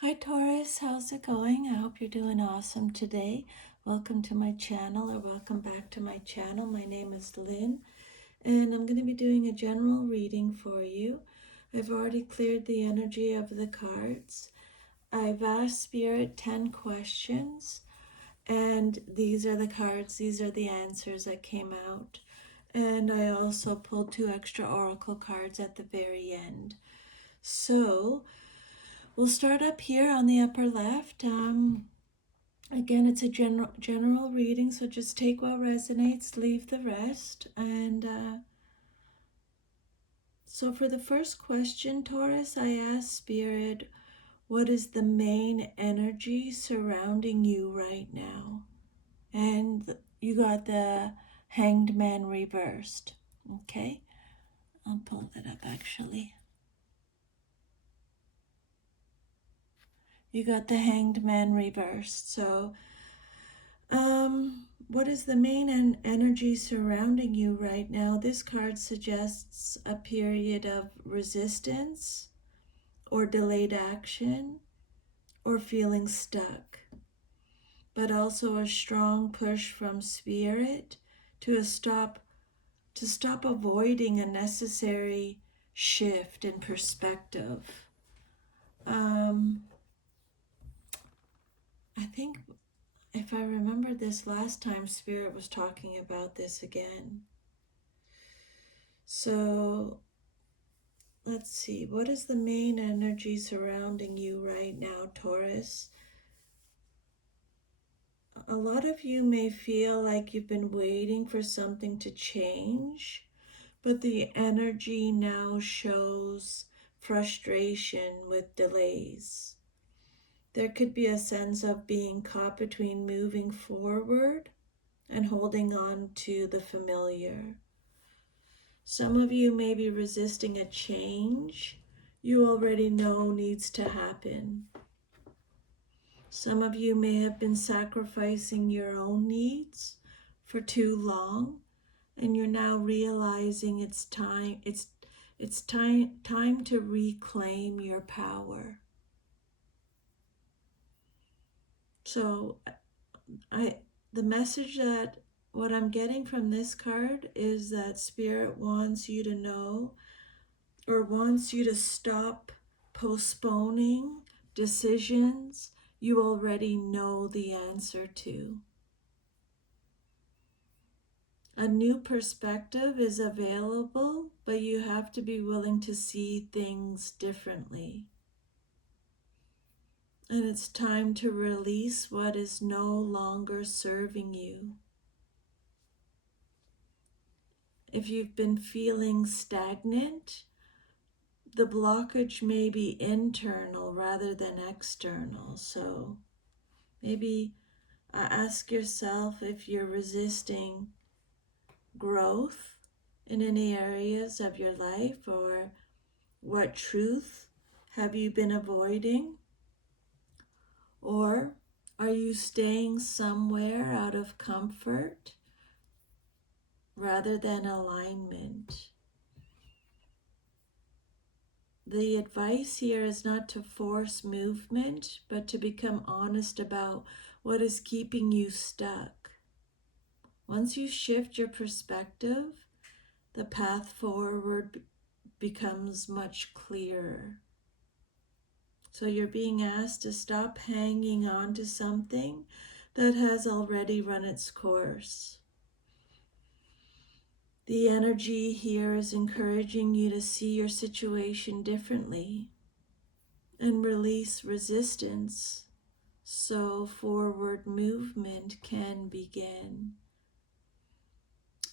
Hi Taurus, how's it going? I hope you're doing awesome today. Welcome to my channel, or welcome back to my channel. My name is Lynn, and I'm going to be doing a general reading for you. I've already cleared the energy of the cards. I've asked Spirit 10 questions, and these are the cards, these are the answers that came out. And I also pulled 2 extra oracle cards at the very end. So, we'll start up here on the upper left. Again, it's a general reading, so just take what resonates, leave the rest. And so for the first question, Taurus, I asked Spirit, what is the main energy surrounding you right now? And you got the Hanged Man reversed. Okay, I'll pull that up actually. You got the Hanged Man reversed. So what is the main energy surrounding you right now? This card suggests a period of resistance or delayed action or feeling stuck, but also a strong push from Spirit to stop avoiding a necessary shift in perspective. I think if I remember this last time, Spirit was talking about this again. So let's see, what is the main energy surrounding you right now, Taurus? A lot of you may feel like you've been waiting for something to change, but the energy now shows frustration with delays. There could be a sense of being caught between moving forward and holding on to the familiar. Some of you may be resisting a change you already know needs to happen. Some of you may have been sacrificing your own needs for too long, and you're now realizing it's time to reclaim your power. So the message that what I'm getting from this card is that Spirit wants you to know, or wants you to stop postponing decisions you already know the answer to. A new perspective is available, but you have to be willing to see things differently. And it's time to release what is no longer serving you. If you've been feeling stagnant, the blockage may be internal rather than external. So maybe ask yourself if you're resisting growth in any areas of your life, or what truth have you been avoiding? Or are you staying somewhere out of comfort rather than alignment? The advice here is not to force movement, but to become honest about what is keeping you stuck. Once you shift your perspective, the path forward becomes much clearer. So you're being asked to stop hanging on to something that has already run its course. The energy here is encouraging you to see your situation differently and release resistance so forward movement can begin.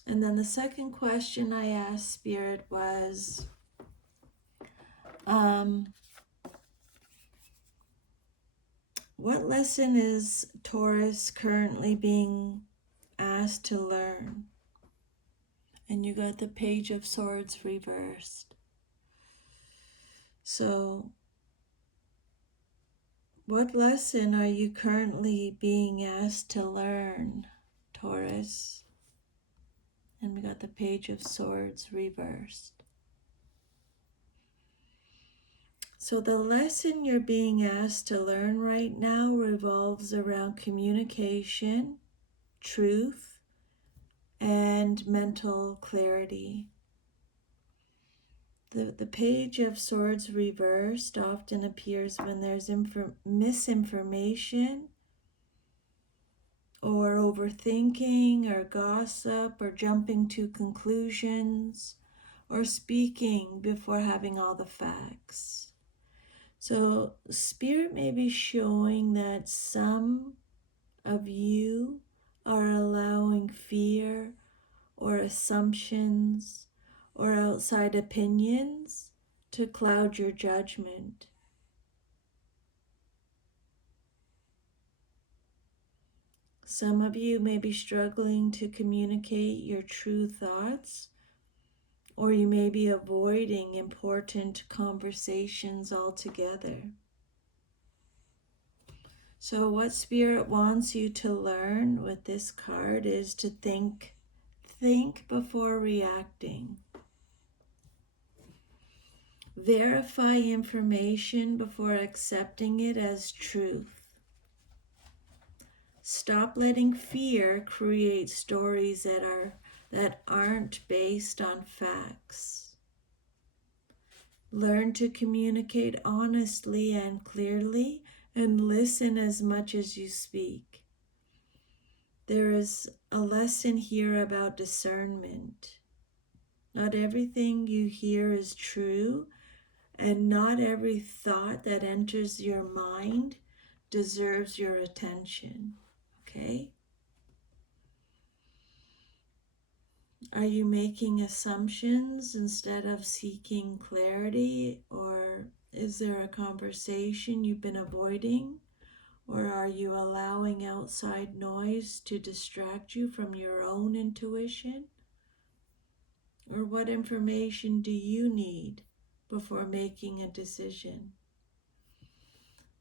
And then the second question I asked Spirit was, what lesson is Taurus currently being asked to learn? And you got the Page of Swords reversed. So, what lesson are you currently being asked to learn, Taurus? And we got the Page of Swords reversed. So the lesson you're being asked to learn right now revolves around communication, truth, and mental clarity. The Page of Swords reversed often appears when there's misinformation or overthinking or gossip or jumping to conclusions or speaking before having all the facts. So Spirit may be showing that some of you are allowing fear or assumptions or outside opinions to cloud your judgment. Some of you may be struggling to communicate your true thoughts, or you may be avoiding important conversations altogether. So what Spirit wants you to learn with this card is to think before reacting. Verify information before accepting it as truth. Stop letting fear create stories that aren't based on facts. Learn to communicate honestly and clearly and listen as much as you speak. There is a lesson here about discernment. Not everything you hear is true, and not every thought that enters your mind deserves your attention. Okay? Are you making assumptions instead of seeking clarity? Or is there a conversation you've been avoiding? Or are you allowing outside noise to distract you from your own intuition? Or what information do you need before making a decision?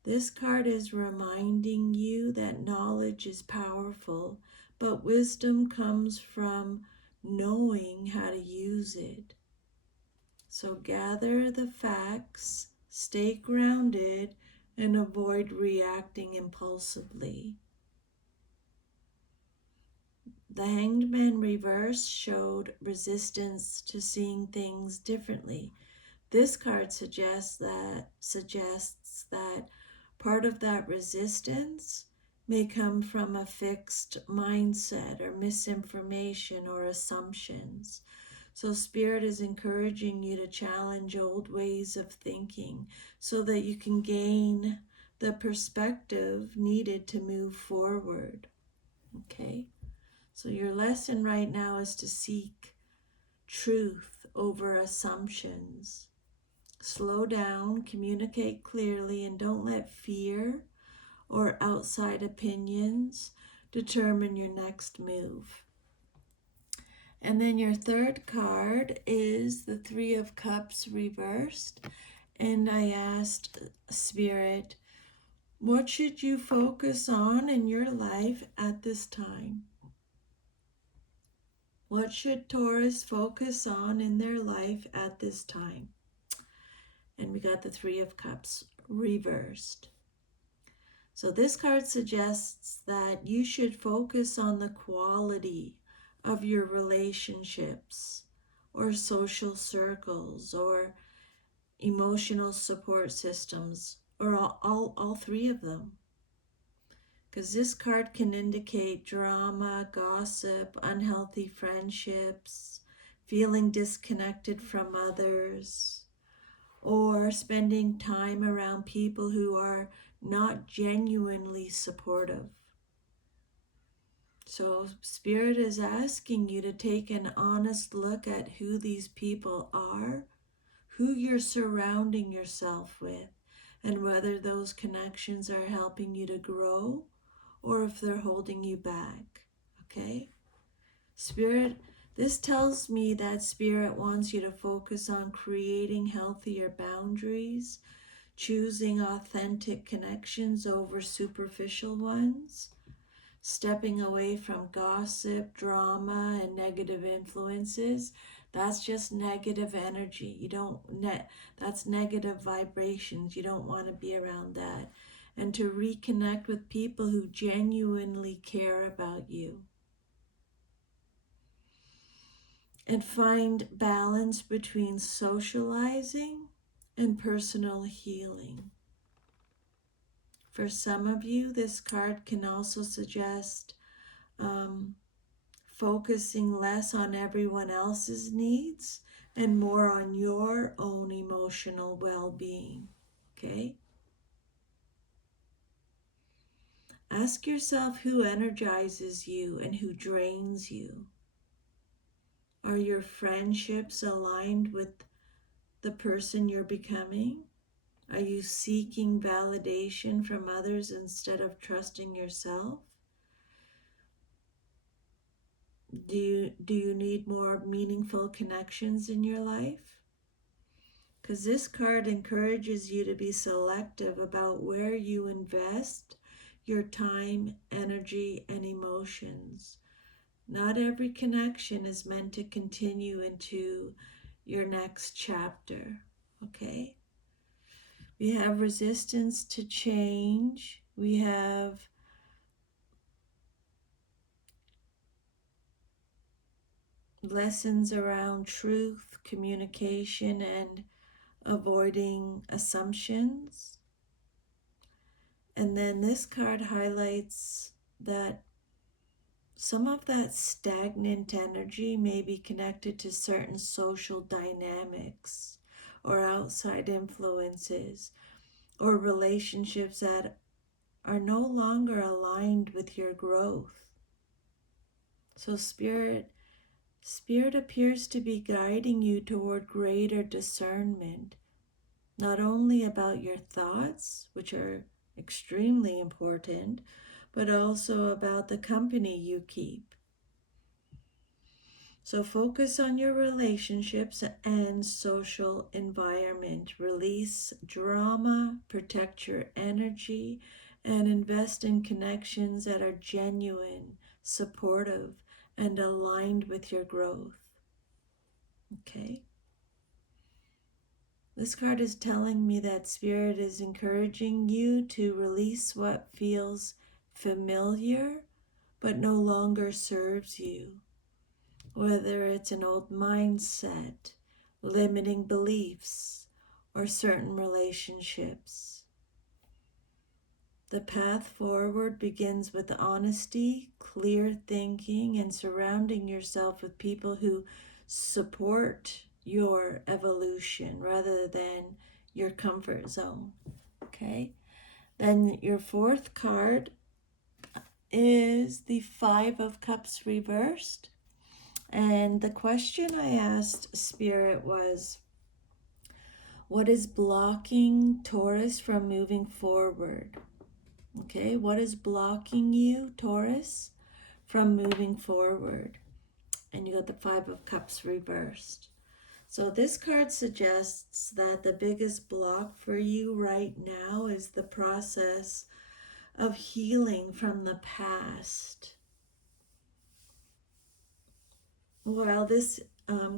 This card is reminding you that knowledge is powerful, but wisdom comes from knowing how to use it. So gather the facts, stay grounded, and avoid reacting impulsively. The Hanged Man reverse showed resistance to seeing things differently. This card suggests that part of that resistance may come from a fixed mindset or misinformation or assumptions. So Spirit is encouraging you to challenge old ways of thinking so that you can gain the perspective needed to move forward. Okay? So your lesson right now is to seek truth over assumptions. Slow down, communicate clearly, and don't let fear or outside opinions determine your next move. And then your third card is the Three of Cups reversed. And I asked Spirit, what should you focus on in your life at this time? What should Taurus focus on in their life at this time? And we got the Three of Cups reversed. So this card suggests that you should focus on the quality of your relationships or social circles or emotional support systems, or all three of them. Because this card can indicate drama, gossip, unhealthy friendships, feeling disconnected from others, or spending time around people who are not genuinely supportive. So Spirit is asking you to take an honest look at who these people are, who you're surrounding yourself with, and whether those connections are helping you to grow or if they're holding you back. Okay? Spirit, this tells me that Spirit wants you to focus on creating healthier boundaries, choosing authentic connections over superficial ones, stepping away from gossip, drama, and negative influences That's just negative energy. You don't that's negative vibrations. You don't want to be around that. And to reconnect with people who genuinely care about you. And find balance between socializing and personal healing. For some of you, this card can also suggest um, focusing less on everyone else's needs and more on your own emotional well-being. Okay? Ask yourself who energizes you and who drains you. Are your friendships aligned with the person you're becoming? Are you seeking validation from others instead of trusting yourself? Do you need more meaningful connections in your life? Because this card encourages you to be selective about where you invest your time, energy, and emotions. Not every connection is meant to continue into your next chapter, okay? We have resistance to change. We have lessons around truth, communication, and avoiding assumptions. And then this card highlights that some of that stagnant energy may be connected to certain social dynamics or outside influences or relationships that are no longer aligned with your growth. So Spirit appears to be guiding you toward greater discernment, not only about your thoughts, which are extremely important, but also about the company you keep. So focus on your relationships and social environment. Release drama, protect your energy, and invest in connections that are genuine, supportive, and aligned with your growth. Okay? This card is telling me that Spirit is encouraging you to release what feels familiar but no longer serves you. Whether it's an old mindset, limiting beliefs, or certain relationships. The path forward begins with honesty, clear thinking, and surrounding yourself with people who support your evolution rather than your comfort zone. Okay? Then your fourth card is the Five of Cups reversed. And the question I asked Spirit was, what is blocking Taurus from moving forward? Okay, what is blocking you, Taurus, from moving forward? And you got the Five of Cups reversed. So this card suggests that the biggest block for you right now is the process of healing from the past. While this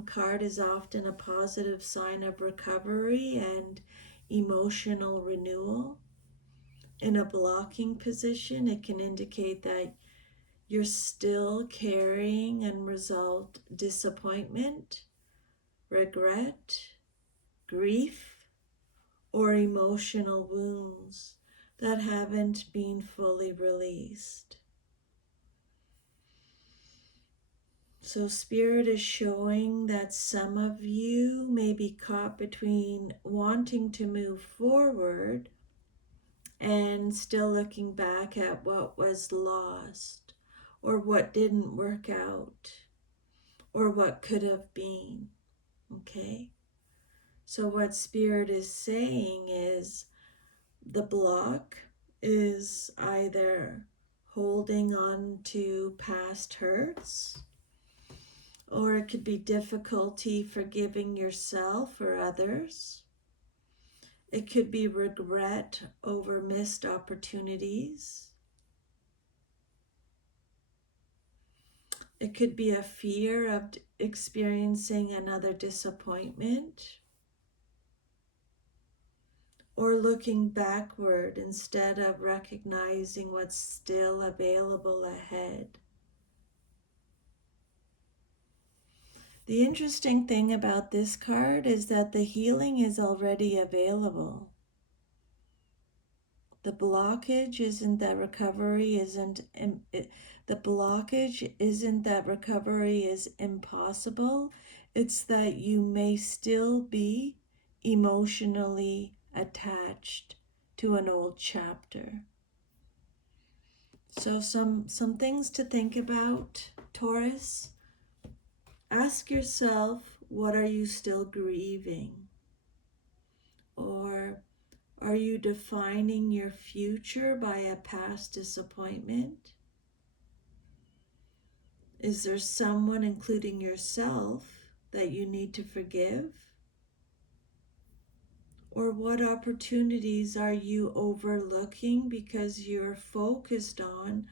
card is often a positive sign of recovery and emotional renewal, in a blocking position, it can indicate that you're still carrying unresolved disappointment, regret, grief, or emotional wounds that haven't been fully released. So Spirit is showing that some of you may be caught between wanting to move forward and still looking back at what was lost or what didn't work out or what could have been. Okay? So what Spirit is saying is the block is either holding on to past hurts, or it could be difficulty forgiving yourself or others. It could be regret over missed opportunities. It could be a fear of experiencing another disappointment, or looking backward instead of recognizing what's still available ahead. The interesting thing about this card is that the healing is already available. The blockage isn't that recovery is impossible. It's that you may still be emotionally attached to an old chapter. So some things to think about, Taurus. Ask yourself, what are you still grieving? Or are you defining your future by a past disappointment? Is there someone, including yourself, that you need to forgive? Or what opportunities are you overlooking because you're focused on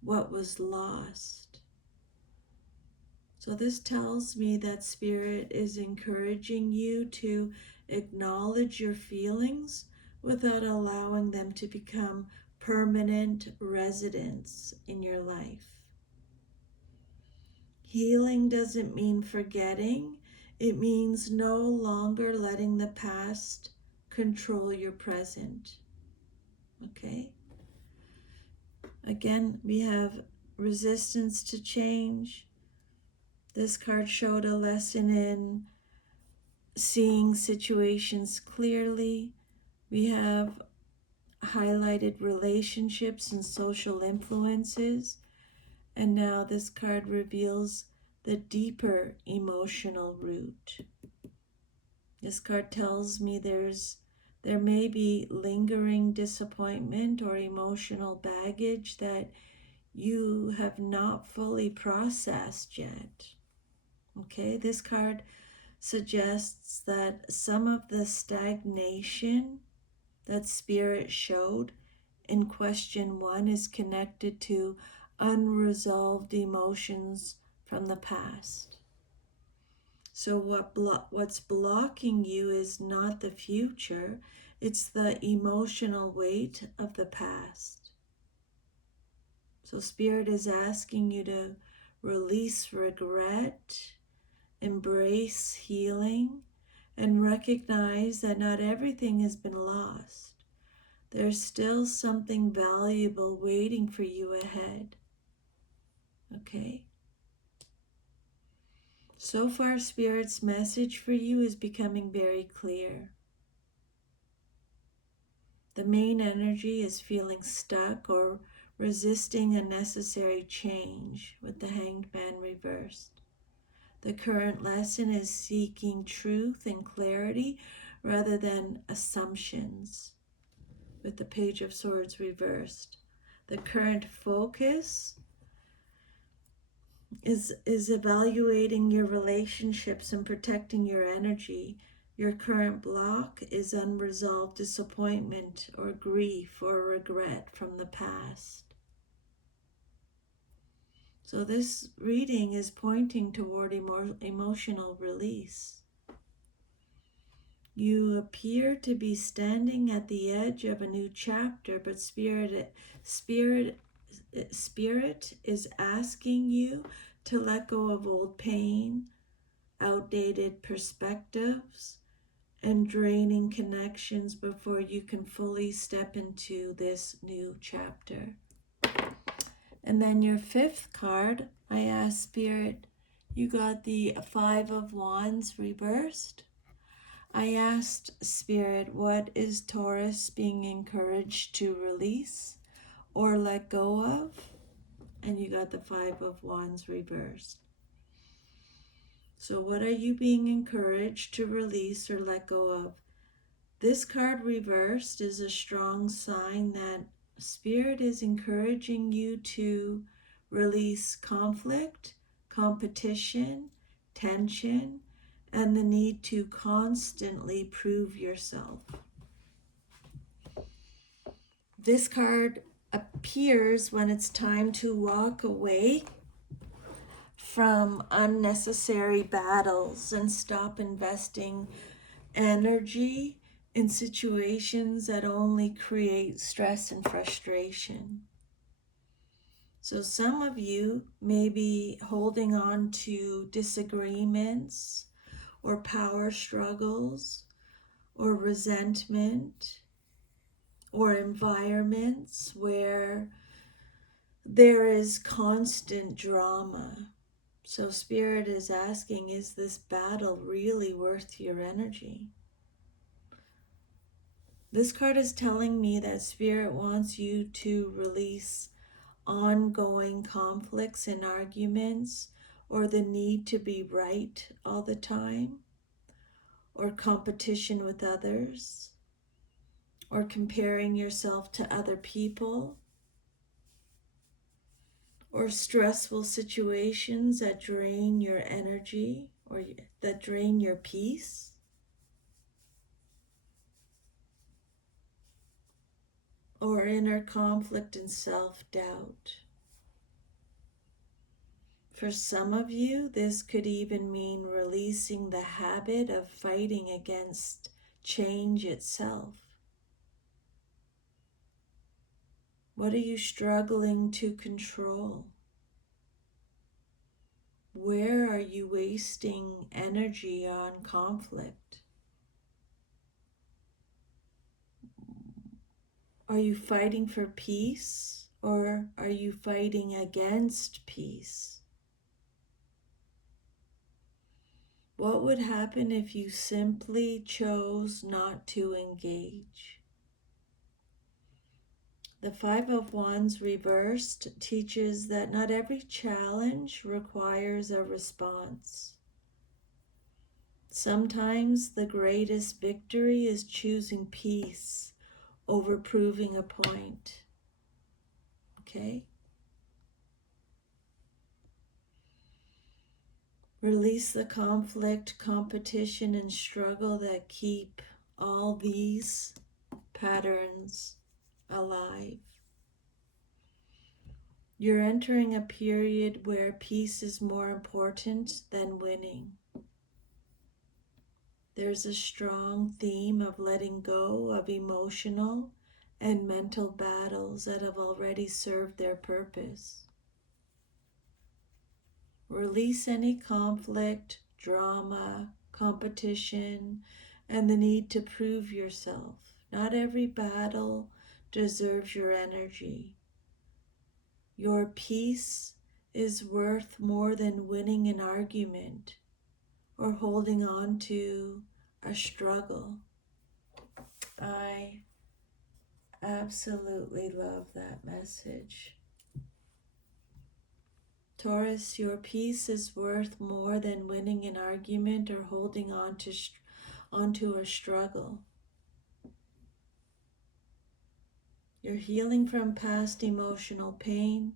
what was lost? So this tells me that Spirit is encouraging you to acknowledge your feelings without allowing them to become permanent residents in your life. Healing doesn't mean forgetting. It means no longer letting the past control your present. Okay? Again, we have resistance to change. This card showed a lesson in seeing situations clearly. We have highlighted relationships and social influences. And now this card reveals the deeper emotional root. This card tells me there may be lingering disappointment or emotional baggage that you have not fully processed yet. Okay, this card suggests that some of the stagnation that Spirit showed in question 1 is connected to unresolved emotions from the past. So what's blocking you is not the future, it's the emotional weight of the past. So Spirit is asking you to release regret, embrace healing, and recognize that not everything has been lost. There's still something valuable waiting for you ahead. Okay? So far, Spirit's message for you is becoming very clear. The main energy is feeling stuck or resisting unnecessary change with the Hanged Man reversed. The current lesson is seeking truth and clarity rather than assumptions with the Page of Swords reversed. The current focus is evaluating your relationships and protecting your energy. Your current block is unresolved disappointment or grief or regret from the past. So this reading is pointing toward emotional release. You appear to be standing at the edge of a new chapter, but Spirit is asking you to let go of old pain, outdated perspectives, and draining connections before you can fully step into this new chapter. And then your 5th card, I asked Spirit, you got the 5 of Wands reversed. I asked Spirit, what is Taurus being encouraged to release or let go of? And you got the 5 of Wands reversed. So what are you being encouraged to release or let go of? This card reversed is a strong sign that Spirit is encouraging you to release conflict, competition, tension, and the need to constantly prove yourself. This card appears when it's time to walk away from unnecessary battles and stop investing energy in situations that only create stress and frustration. So some of you may be holding on to disagreements or power struggles or resentment or environments where there is constant drama. So Spirit is asking, is this battle really worth your energy? This card is telling me that Spirit wants you to release ongoing conflicts and arguments, or the need to be right all the time, or competition with others, or comparing yourself to other people, or stressful situations that drain your energy or that drain your peace. Or inner conflict and self-doubt. For some of you, this could even mean releasing the habit of fighting against change itself. What are you struggling to control? Where are you wasting energy on conflict? Are you fighting for peace, or are you fighting against peace? What would happen if you simply chose not to engage? The Five of Wands reversed teaches that not every challenge requires a response. Sometimes the greatest victory is choosing peace over proving a point. Okay? Release the conflict, competition, and struggle that keep all these patterns alive. You're entering a period where peace is more important than winning. There's a strong theme of letting go of emotional and mental battles that have already served their purpose. Release any conflict, drama, competition, and the need to prove yourself. Not every battle deserves your energy. Your peace is worth more than winning an argument or holding on to a struggle. I absolutely love that message. Taurus, your peace is worth more than winning an argument or holding on to onto a struggle. You're healing from past emotional pain.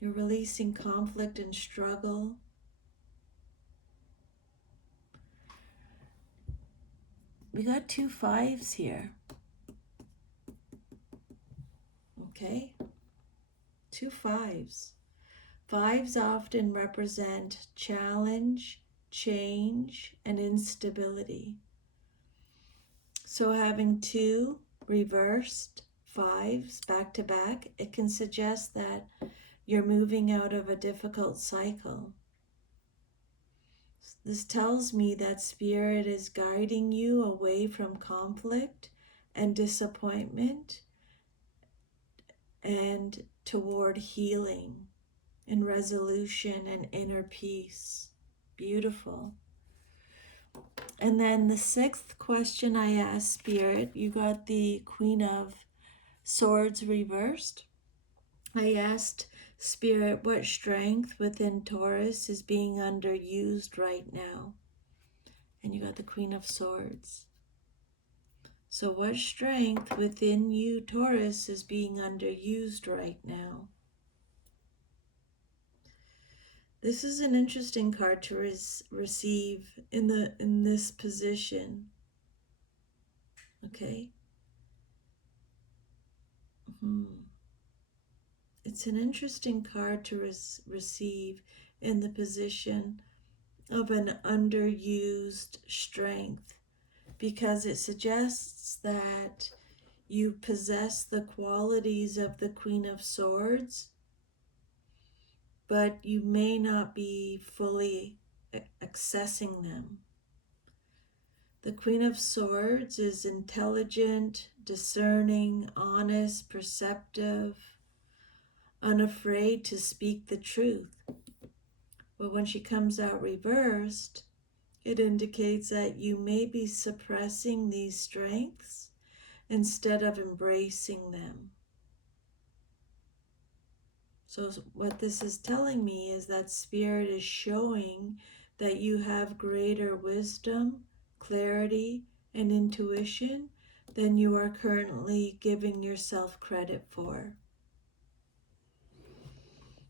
You're releasing conflict and struggle. We got 2 5s here. Okay? 2 5s. 5s often represent challenge, change, and instability. So having 2 reversed 5s back to back, it can suggest that you're moving out of a difficult cycle. This tells me that Spirit is guiding you away from conflict and disappointment and toward healing and resolution and inner peace. Beautiful. And then the 6th question I asked Spirit, you got the Queen of Swords reversed. I asked Spirit, what strength within Taurus is being underused right now? And you got the Queen of Swords. So what strength within you, Taurus, is being underused right now? This is an interesting card to receive in this position. Okay? It's an interesting card to receive in the position of an underused strength, because it suggests that you possess the qualities of the Queen of Swords, but you may not be fully accessing them. The Queen of Swords is intelligent, discerning, honest, perceptive, unafraid to speak the truth. But when she comes out reversed, it indicates that you may be suppressing these strengths instead of embracing them. So what this is telling me is that Spirit is showing that you have greater wisdom, clarity, and intuition than you are currently giving yourself credit for.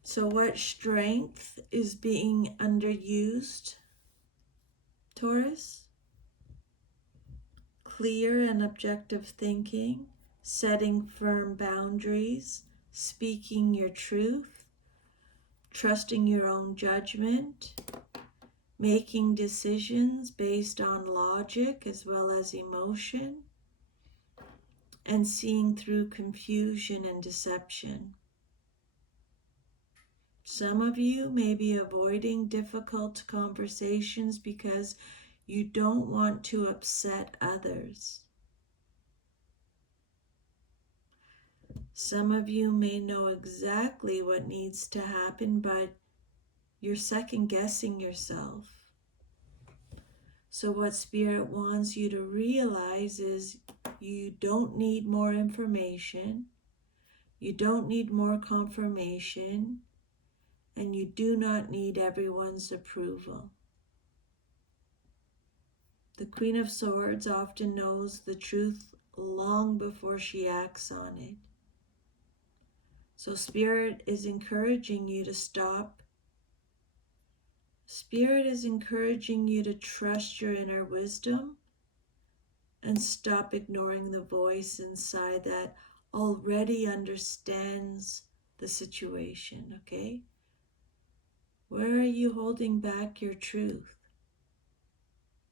So what strength is being underused, Taurus? Clear and objective thinking, setting firm boundaries, speaking your truth, trusting your own judgment, making decisions based on logic as well as emotion, and seeing through confusion and deception. Some of you may be avoiding difficult conversations because you don't want to upset others. Some of you may know exactly what needs to happen, but you're second guessing yourself. So what Spirit wants you to realize is you don't need more information, you don't need more confirmation, and you do not need everyone's approval. The Queen of Swords often knows the truth long before she acts on it. So Spirit is encouraging you to stop. Spirit is encouraging you to trust your inner wisdom and stop ignoring the voice inside that already understands the situation, okay? Where are you holding back your truth?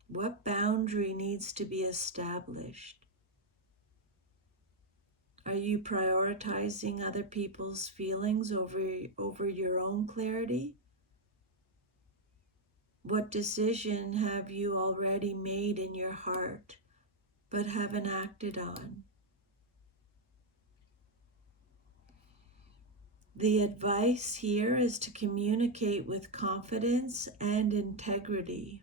What boundary needs to be established? Are you prioritizing other people's feelings over your own clarity? What decision have you already made in your heart but haven't acted on? The advice here is to communicate with confidence and integrity.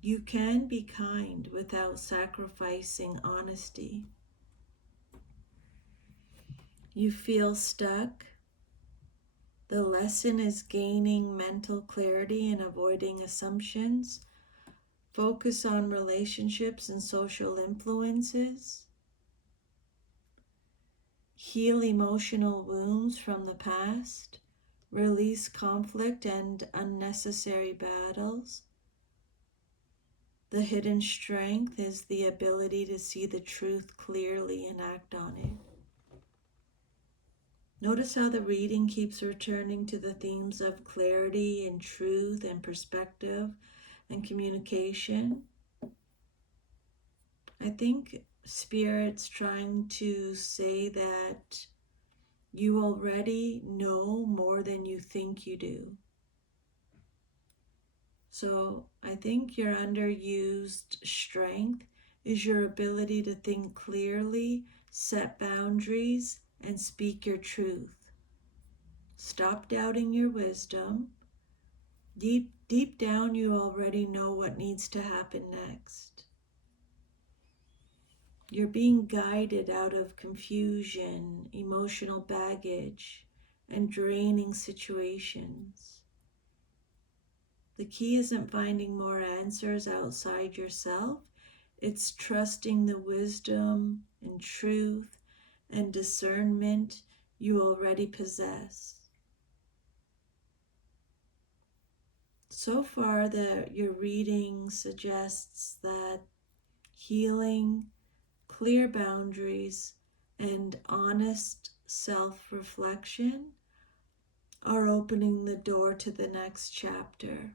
You can be kind without sacrificing honesty. You feel stuck. The lesson is gaining mental clarity and avoiding assumptions. Focus on relationships and social influences. Heal emotional wounds from the past. Release conflict and unnecessary battles. The hidden strength is the ability to see the truth clearly and act on it. Notice how the reading keeps returning to the themes of clarity and truth and perspective and communication. I think Spirit's trying to say that you already know more than you think you do. So I think your underused strength is your ability to think clearly, set boundaries, and speak your truth. Stop doubting your wisdom. Deep down, you already know what needs to happen next. You're being guided out of confusion, emotional baggage, and draining situations. The key isn't finding more answers outside yourself. It's trusting the wisdom and truth and discernment you already possess. So far, your reading suggests that healing, clear boundaries, and honest self-reflection are opening the door to the next chapter.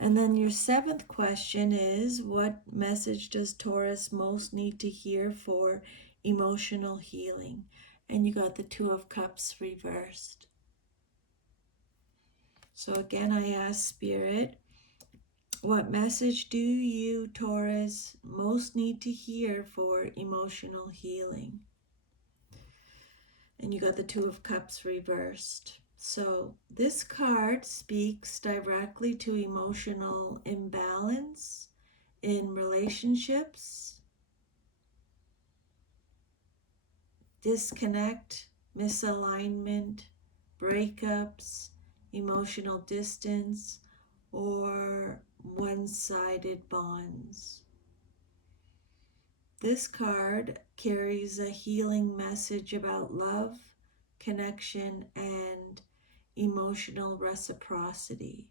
And then your seventh question is, what message does Taurus most need to hear for emotional healing? And you got the Two of Cups reversed. So again, I ask Spirit, what message do you, Taurus, most need to hear for emotional healing? And you got the Two of Cups reversed. So this card speaks directly to emotional imbalance in relationships, disconnect, misalignment, breakups, emotional distance, or one-sided bonds. This card carries a healing message about love, connection, and emotional reciprocity.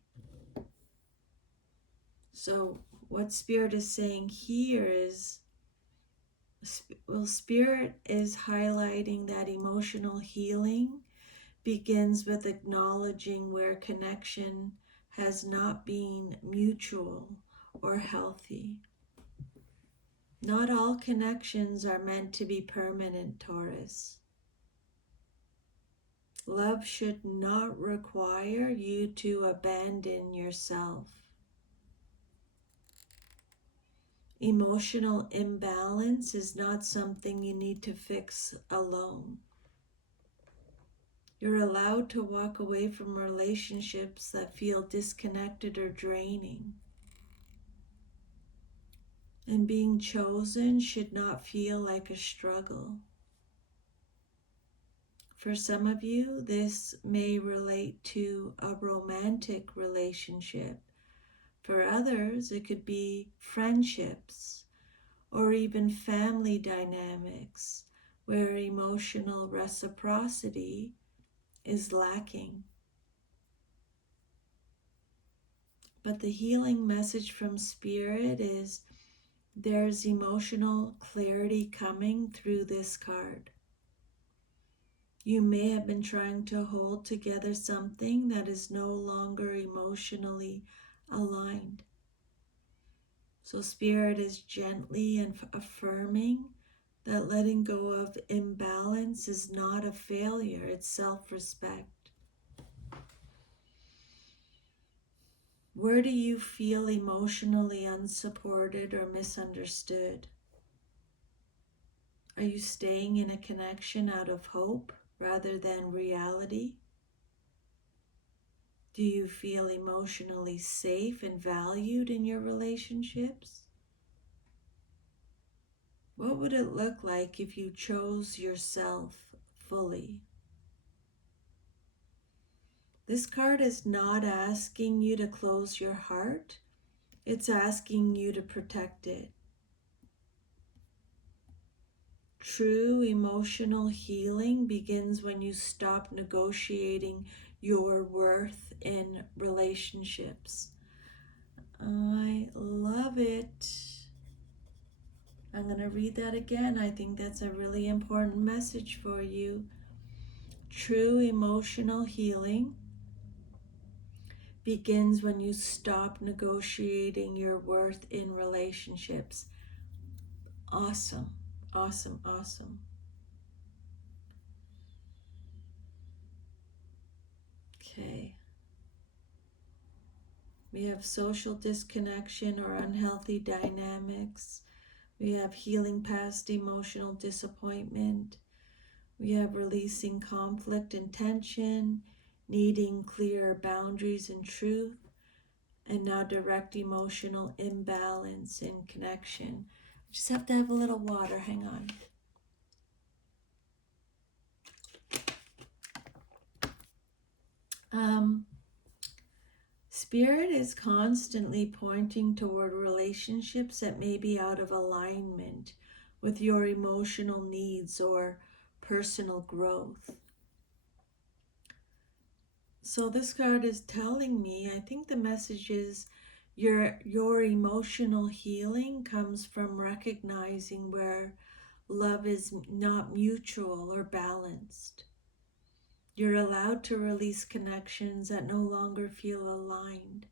So what Spirit is saying here is, Spirit is highlighting that emotional healing begins with acknowledging where connection has not been mutual or healthy. Not all connections are meant to be permanent, Taurus. Love should not require you to abandon yourself. Emotional imbalance is not something you need to fix alone. You're allowed to walk away from relationships that feel disconnected or draining. And being chosen should not feel like a struggle. For some of you, this may relate to a romantic relationship. For others, it could be friendships or even family dynamics where emotional reciprocity is lacking. But the healing message from Spirit is there's emotional clarity coming through this card. You may have been trying to hold together something that is no longer emotionally aligned. So Spirit is gently and affirming that letting go of imbalance is not a failure, it's self-respect. Where do you feel emotionally unsupported or misunderstood? Are you staying in a connection out of hope rather than reality? Do you feel emotionally safe and valued in your relationships? What would it look like if you chose yourself fully? This card is not asking you to close your heart. It's asking you to protect it. True emotional healing begins when you stop negotiating your worth in relationships. I love it. I'm going to read that again. I think that's a really important message for you. True emotional healing begins when you stop negotiating your worth in relationships. Awesome, awesome, awesome. Okay. We have social disconnection or unhealthy dynamics. We have healing past emotional disappointment. We have releasing conflict and tension, needing clearer boundaries and truth, and now direct emotional imbalance in connection. Just have to have a little water, hang on. Spirit is constantly pointing toward relationships that may be out of alignment with your emotional needs or personal growth. So this card is telling me, I think the message is your emotional healing comes from recognizing where love is not mutual or balanced. You're allowed to release connections that no longer feel aligned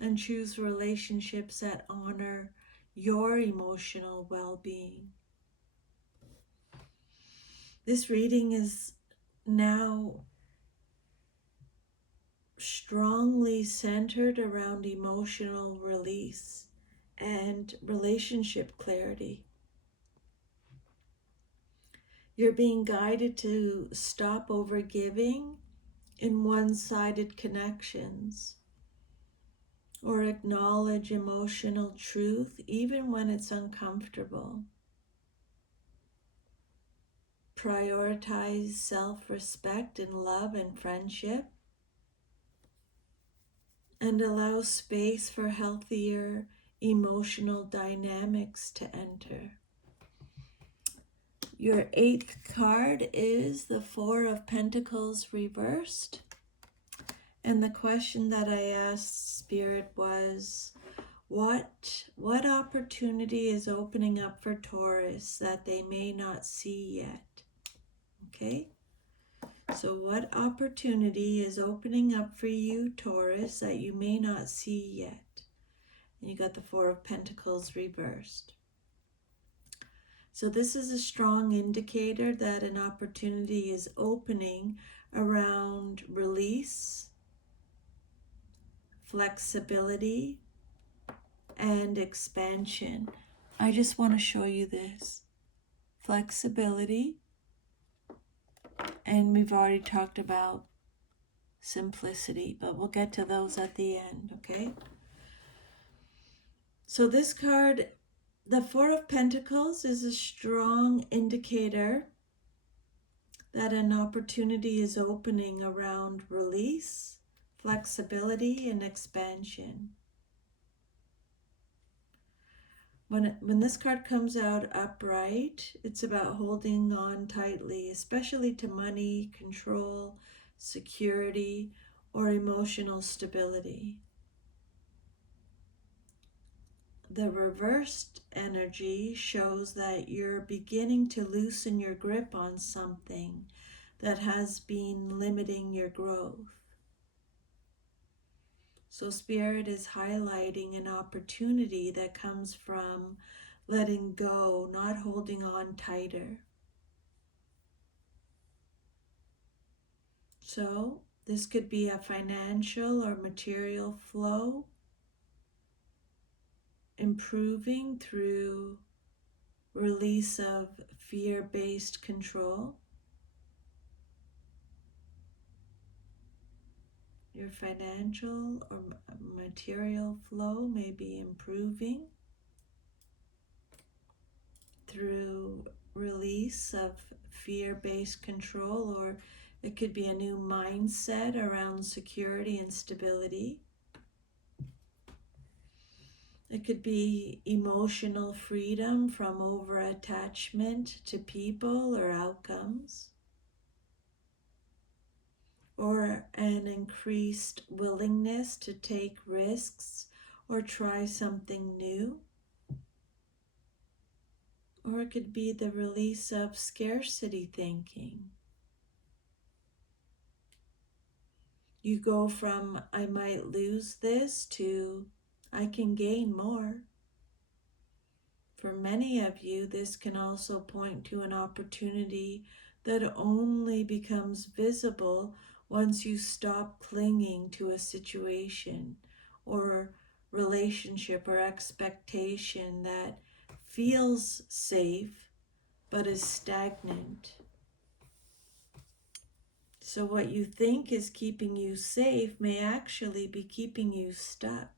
and choose relationships that honor your emotional well-being. This reading is now strongly centered around emotional release and relationship clarity. You're being guided to stop overgiving in one-sided connections or acknowledge emotional truth even when it's uncomfortable. Prioritize self-respect in love and friendship, and allow space for healthier emotional dynamics to enter. Your 8th card is the Four of Pentacles reversed. And the question that I asked Spirit was, what opportunity is opening up for Taurus that they may not see yet? Okay? So what opportunity is opening up for you, Taurus, that you may not see yet? And you got the Four of Pentacles reversed. So this is a strong indicator that an opportunity is opening around release, flexibility, and expansion. I just want to show you this. Flexibility, and we've already talked about simplicity, but we'll get to those at the end, okay? So this card, the Four of Pentacles, is a strong indicator that an opportunity is opening around release, flexibility, and expansion. When this card comes out upright, it's about holding on tightly, especially to money, control, security, or emotional stability. The reversed energy shows that you're beginning to loosen your grip on something that has been limiting your growth. So Spirit is highlighting an opportunity that comes from letting go, not holding on tighter. So this could be a financial or material flow improving through release of fear-based control. Your financial or material flow may be improving through release of fear-based control, or it could be a new mindset around security and stability. It could be emotional freedom from over-attachment to people or outcomes, or an increased willingness to take risks or try something new. Or it could be the release of scarcity thinking. You go from, I might lose this, to, I can gain more. For many of you, this can also point to an opportunity that only becomes visible once you stop clinging to a situation or relationship or expectation that feels safe but is stagnant. So what you think is keeping you safe may actually be keeping you stuck.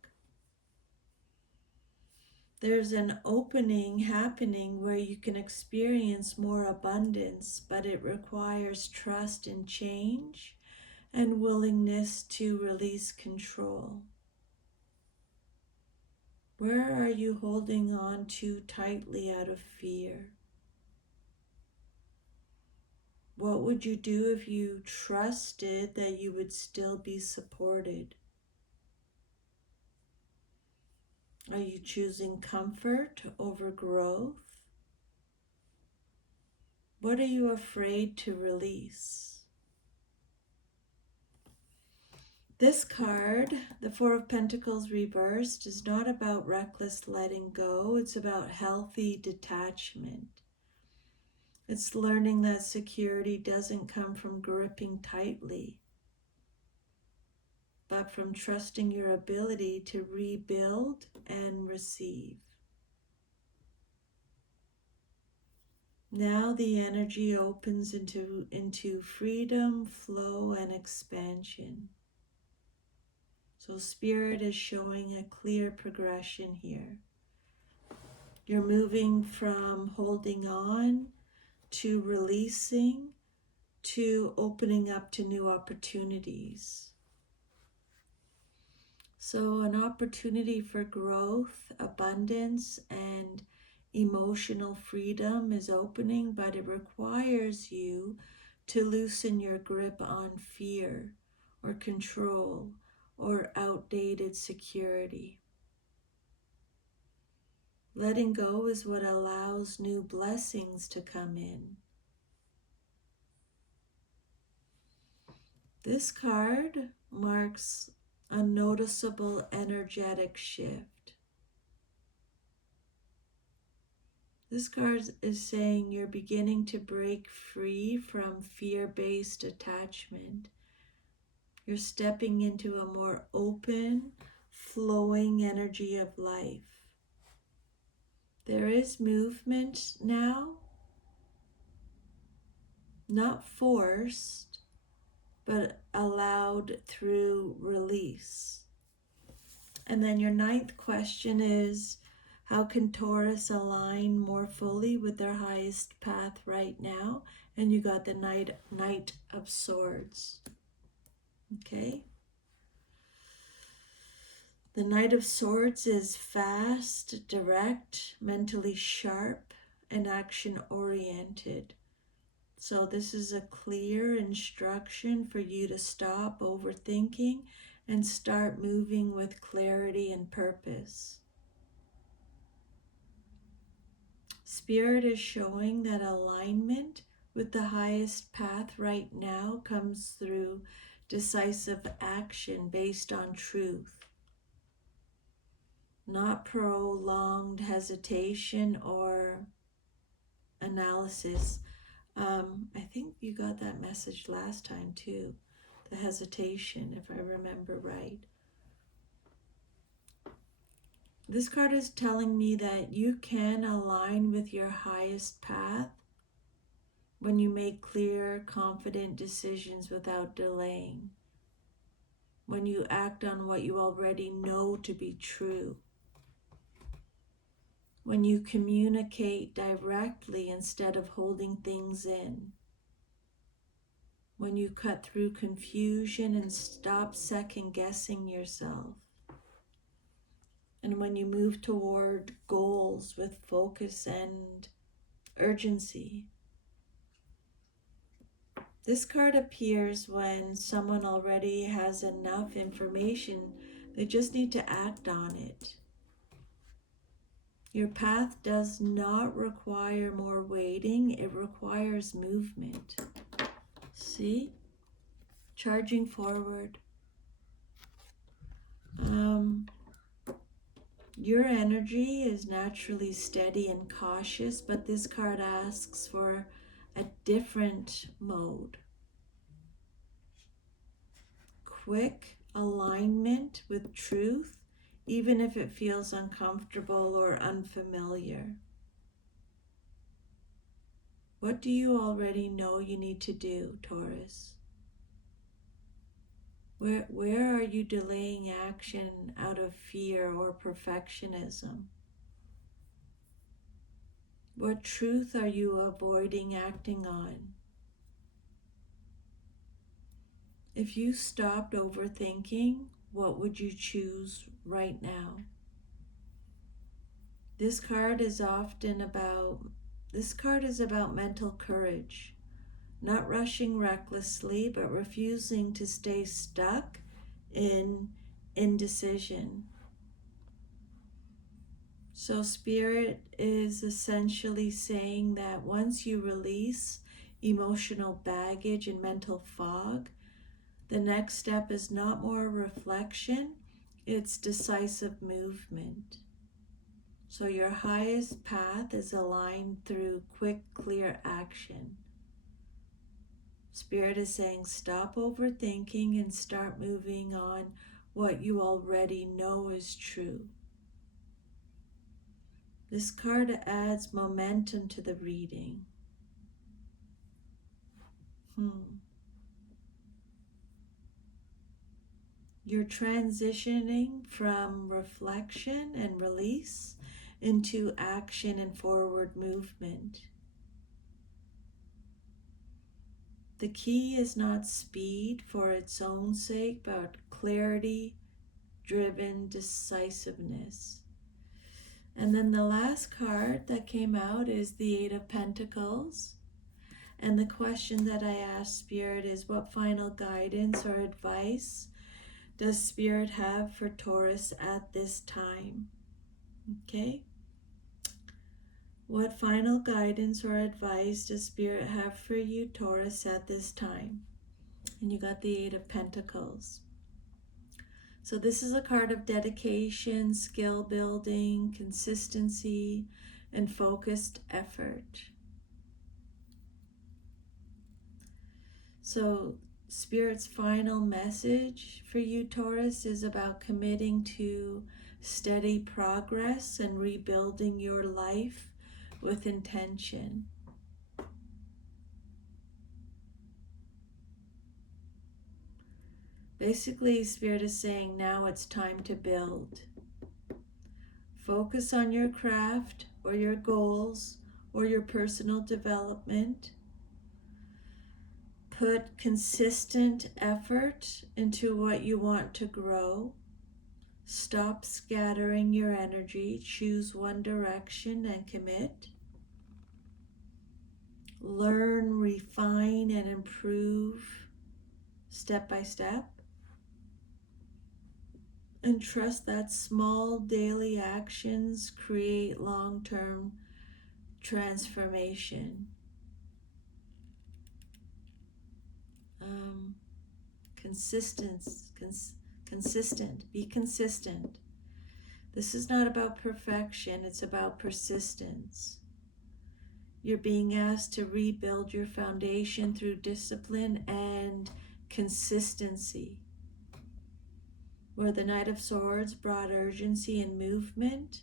There's an opening happening where you can experience more abundance, but it requires trust in change and willingness to release control. Where are you holding on too tightly out of fear? What would you do if you trusted that you would still be supported? Are you choosing comfort over growth? What are you afraid to release? This card, the Four of Pentacles reversed, is not about reckless letting go. It's about healthy detachment. It's learning that security doesn't come from gripping tightly, but from trusting your ability to rebuild and receive. Now the energy opens into freedom, flow, and expansion. So Spirit is showing a clear progression here. You're moving from holding on to releasing to opening up to new opportunities. So an opportunity for growth, abundance, and emotional freedom is opening, but it requires you to loosen your grip on fear or control or outdated security. Letting go is what allows new blessings to come in. This card marks a noticeable energetic shift. This card is saying you're beginning to break free from fear-based attachment. You're stepping into a more open, flowing energy of life. There is movement now, not forced, but allowed through release. And then your ninth question is, how can Taurus align more fully with their highest path right now? And you got the Knight of Swords. Okay? The Knight of Swords is fast, direct, mentally sharp, and action-oriented. So this is a clear instruction for you to stop overthinking and start moving with clarity and purpose. Spirit is showing that alignment with the highest path right now comes through decisive action based on truth, not prolonged hesitation or analysis. I think you got that message last time too, the hesitation, if I remember right. This card is telling me that you can align with your highest path when you make clear, confident decisions without delaying, when you act on what you already know to be true, when you communicate directly instead of holding things in, when you cut through confusion and stop second-guessing yourself, and when you move toward goals with focus and urgency. This card appears when someone already has enough information, they just need to act on it. Your path does not require more waiting, it requires movement. See? Charging forward. Your energy is naturally steady and cautious, but this card asks for a different mode. Quick alignment with truth, even if it feels uncomfortable or unfamiliar. What do you already know you need to do, Taurus? Where are you delaying action out of fear or perfectionism? What truth are you avoiding acting on? If you stopped overthinking, what would you choose right now? This card is about mental courage, not rushing recklessly, but refusing to stay stuck in indecision. So Spirit is essentially saying that once you release emotional baggage and mental fog, the next step is not more reflection, it's decisive movement. So your highest path is aligned through quick, clear action. Spirit is saying stop overthinking and start moving on what you already know is true. This card adds momentum to the reading. You're transitioning from reflection and release into action and forward movement. The key is not speed for its own sake, but clarity driven decisiveness. And then the last card that came out is the Eight of Pentacles. And the question that I asked Spirit is, what final guidance or advice does Spirit have for Taurus at this time? Okay. What final guidance or advice does Spirit have for you, Taurus, at this time? And you got the Eight of Pentacles. So this is a card of dedication, skill building, consistency, and focused effort. So Spirit's final message for you, Taurus, is about committing to steady progress and rebuilding your life with intention. Basically, Spirit is saying now it's time to build. Focus on your craft or your goals or your personal development. Put consistent effort into what you want to grow. Stop scattering your energy. Choose one direction and commit. Learn, refine, and improve step by step. And trust that small daily actions create long-term transformation. Consistent. Be consistent. This is not about perfection, it's about persistence. You're being asked to rebuild your foundation through discipline and consistency. Where the Knight of Swords brought urgency and movement,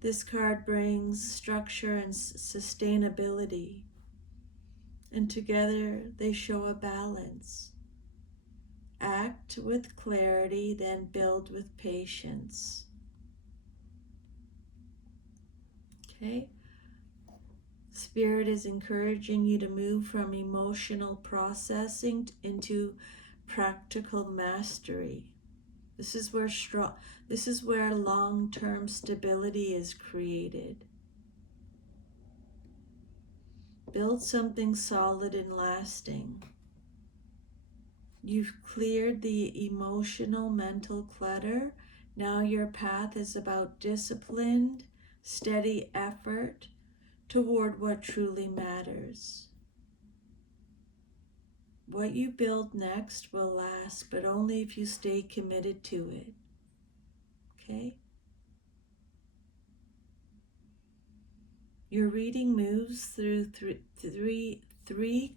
this card brings structure and sustainability. And together they show a balance. Act with clarity, then build with patience. Okay? Spirit is encouraging you to move from emotional processing into practical mastery. This is where long-term stability is created. Build something solid and lasting. You've cleared the emotional, mental clutter. Now your path is about disciplined, steady effort toward what truly matters. What you build next will last, but only if you stay committed to it. Okay? Your reading moves through three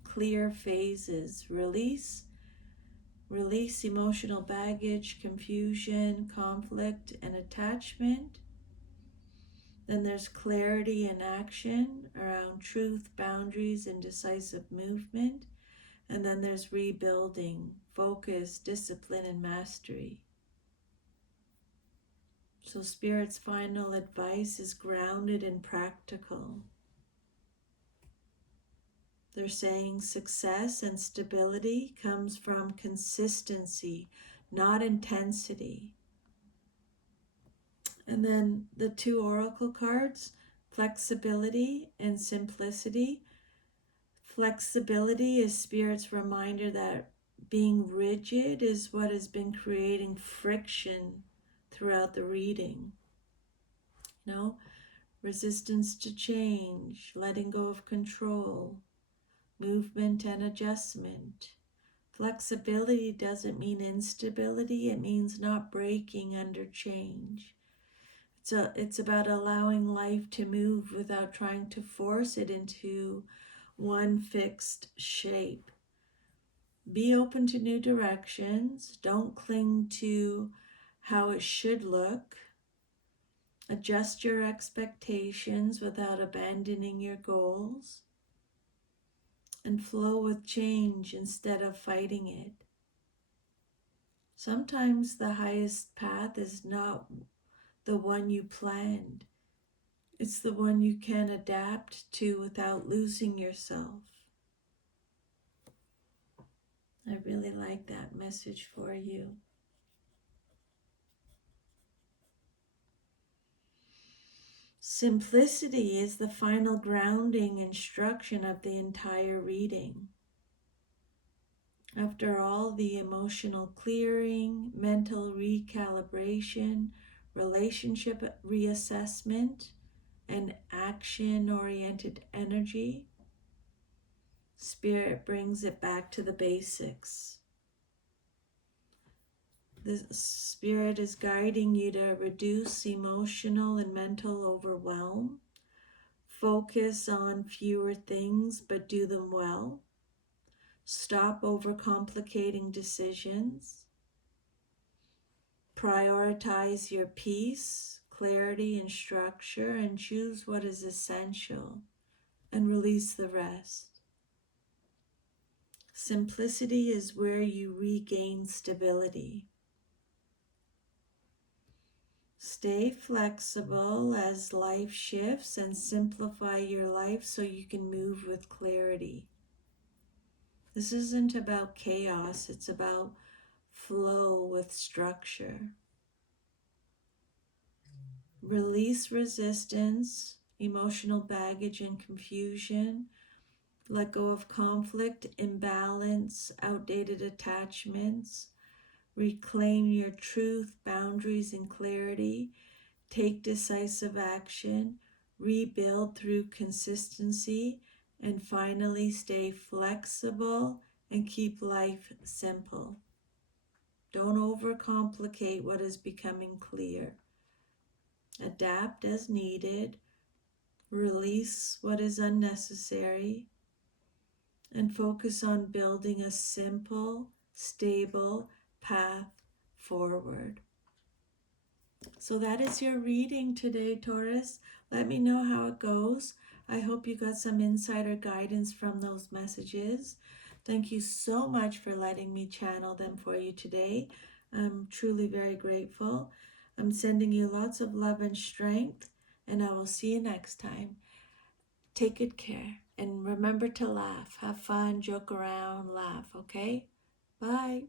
clear phases. Release emotional baggage, confusion, conflict, and attachment. Then there's clarity and action around truth, boundaries, and decisive movement. And then there's rebuilding, focus, discipline, and mastery. So Spirit's final advice is grounded and practical. They're saying success and stability comes from consistency, not intensity. And then the two oracle cards, flexibility and simplicity. Flexibility is Spirit's reminder that being rigid is what has been creating friction throughout the reading. know, resistance to change, letting go of control, movement and adjustment. Flexibility doesn't mean instability, it means not breaking under change. It's about allowing life to move without trying to force it into one fixed shape. Be open to new directions. Don't cling to how it should look. Adjust your expectations without abandoning your goals. And flow with change instead of fighting it. Sometimes the highest path is not the one you planned. It's the one you can adapt to without losing yourself. I really like that message for you. Simplicity is the final grounding instruction of the entire reading. After all the emotional clearing, mental recalibration, relationship reassessment, and action-oriented energy, Spirit brings it back to the basics. The Spirit is guiding you to reduce emotional and mental overwhelm. Focus on fewer things, but do them well. Stop overcomplicating decisions. Prioritize your peace, clarity, and structure, and choose what is essential, and release the rest. Simplicity is where you regain stability. Stay flexible as life shifts and simplify your life so you can move with clarity. This isn't about chaos, it's about flow with structure. Release resistance, emotional baggage, and confusion. Let go of conflict, imbalance, outdated attachments. Reclaim your truth, boundaries, and clarity. Take decisive action. Rebuild through consistency. And finally, stay flexible and keep life simple. Don't overcomplicate what is becoming clear. Adapt as needed. Release what is unnecessary. And focus on building a simple, stable path forward. So that is your reading today, Taurus. Let me know how it goes. I hope you got some insight or guidance from those messages. Thank you so much for letting me channel them for you today. I'm truly very grateful. I'm sending you lots of love and strength, and I will see you next time. Take good care, and remember to laugh. Have fun, joke around, laugh, okay? Bye.